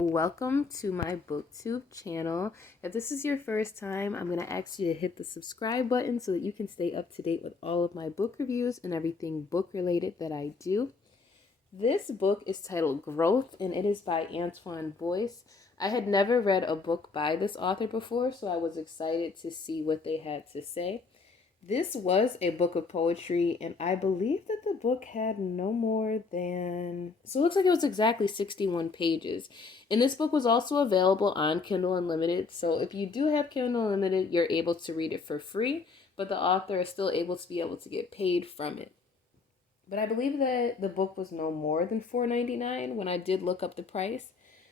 Welcome to my booktube channel. If this is your first time, I'm going to ask you to hit the subscribe button so that you can stay up to date with all of my book reviews and everything book related that I do. This book is titled Growth, and it is by Antoine Boyce. I had never read a book by this author before, so I was excited to see what they had to say. This was a book of poetry, and I believe that the book had no more than... So it looks like it was exactly 61 pages. And this book was also available on Kindle Unlimited. So if you do have Kindle Unlimited, you're able to read it for free, but the author is still able to get paid from it. But I believe that the book was no more than $4.99 when I did look up the price.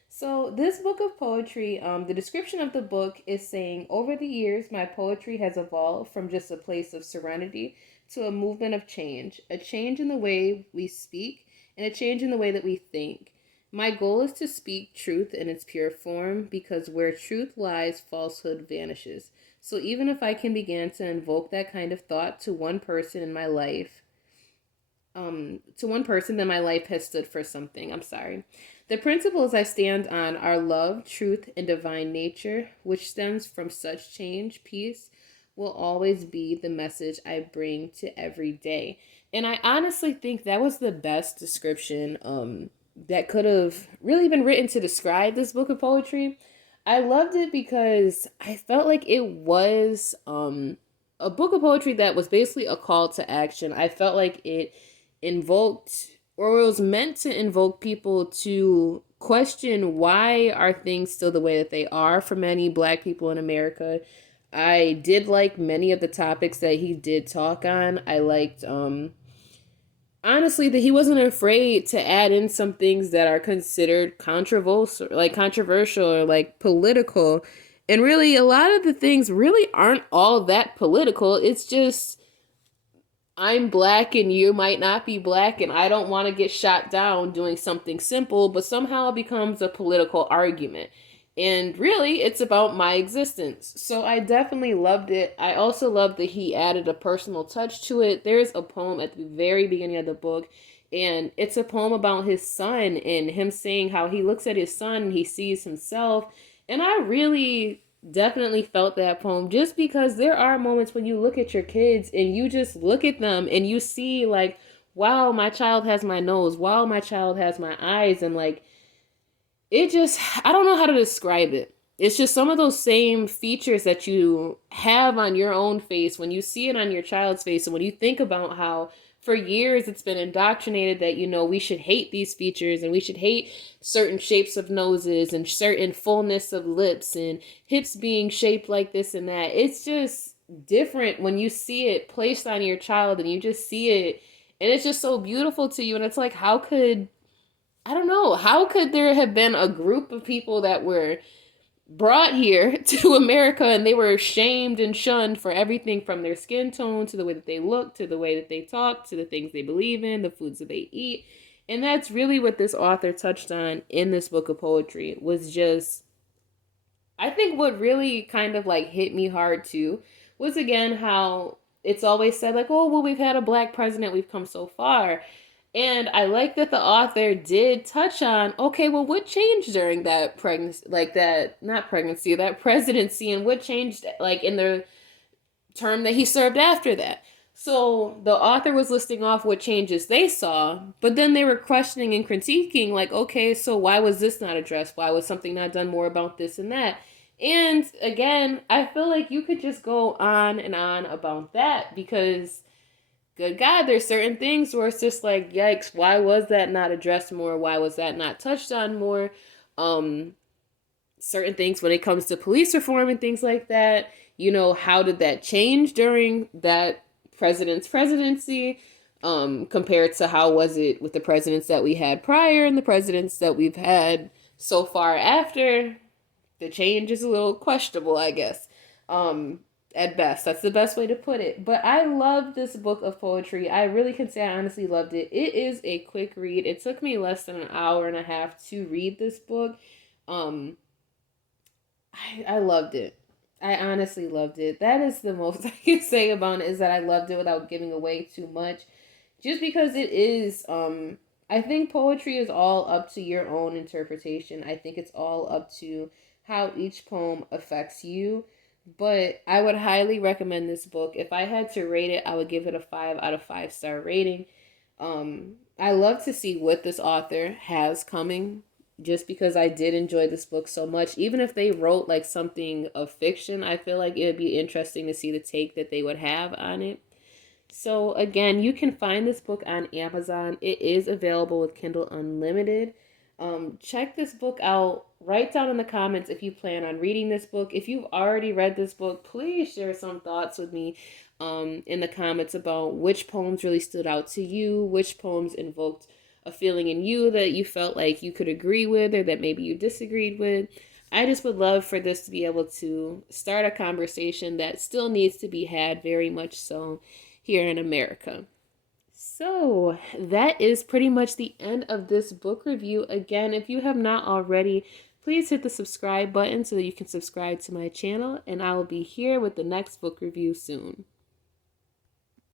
So this book of poetry, the description of the book is saying, over the years, my poetry has evolved from just a place of serenity to a movement of change, a change in the way we speak and a change in the way that we think. My goal is to speak truth in its pure form, because where truth lies, falsehood vanishes. So even if I can begin to invoke that kind of thought to one person in my life, then my life has stood for something. The principles I stand on are love, truth, and divine nature, which stems from such change. Peace will always be the message I bring to every day. And I honestly think that was the best description that could have really been written to describe this book of poetry. I loved it because I felt like it was a book of poetry that was basically a call to action. I felt like it invoked, or it was meant to invoke people to question, why are things still the way that they are for many Black people in America. I did like many of the topics that he did talk on. I liked honestly that he wasn't afraid to add in some things that are considered controversial or like political. And really a lot of the things really aren't all that political. It's just, I'm Black and you might not be Black, and I don't want to get shot down doing something simple, but somehow it becomes a political argument. And really, it's about my existence. So I definitely loved it. I also loved that he added a personal touch to it. There's a poem at the very beginning of the book, and it's a poem about his son and him saying how he looks at his son and he sees himself. And I really definitely felt that poem, just because there are moments when you look at your kids and you just look at them and you see like, wow, my child has my nose, wow, my child has my eyes, and like, it just, I don't know how to describe it. It's just some of those same features that you have on your own face when you see it on your child's face. And when you think about how for years it's been indoctrinated that, we should hate these features and we should hate certain shapes of noses and certain fullness of lips and hips being shaped like this and that. It's just different when you see it placed on your child and you just see it, and it's just so beautiful to you. And it's like, I don't know, how could there have been a group of people that were brought here to America and they were shamed and shunned for everything from their skin tone to the way that they look, to the way that they talk, to the things they believe in, the foods that they eat. And that's really what this author touched on in this book of poetry, was just, I think what really kind of like hit me hard too was, again, how it's always said like, oh, well, we've had a Black president, we've come so far. And I like that the author did touch on, okay, well, what changed during that that presidency, and what changed like in the term that he served after that. So the author was listing off what changes they saw, but then they were questioning and critiquing like, okay, so why was this not addressed? Why was something not done more about this and that? And again, I feel like you could just go on and on about that, because good God, there's certain things where it's just like, yikes, why was that not addressed more? Why was that not touched on more? Certain things when it comes to police reform and things like that, how did that change during that president's presidency? Compared to how was it with the presidents that we had prior and the presidents that we've had so far after? The change is a little questionable, I guess. At best. That's the best way to put it. But I love this book of poetry. I really can say I honestly loved it. It is a quick read. It took me less than an hour and a half to read this book. I loved it. I honestly loved it. That is the most I can say about it, is that I loved it without giving away too much. Just because it is I think poetry is all up to your own interpretation. I think it's all up to how each poem affects you. But I would highly recommend this book. If I had to rate it, I would give it a 5 out of 5 star rating. I love to see what this author has coming just because I did enjoy this book so much. Even if they wrote like something of fiction, I feel like it would be interesting to see the take that they would have on it. So again, you can find this book on Amazon. It is available with Kindle Unlimited. Check this book out. Write down in the comments if you plan on reading this book. If you've already read this book, please share some thoughts with me in the comments about which poems really stood out to you, which poems invoked a feeling in you that you felt like you could agree with or that maybe you disagreed with. I just would love for this to be able to start a conversation that still needs to be had, very much so, here in America. So that is pretty much the end of this book review. Again, if you have not already, please hit the subscribe button so that you can subscribe to my channel, and I will be here with the next book review soon.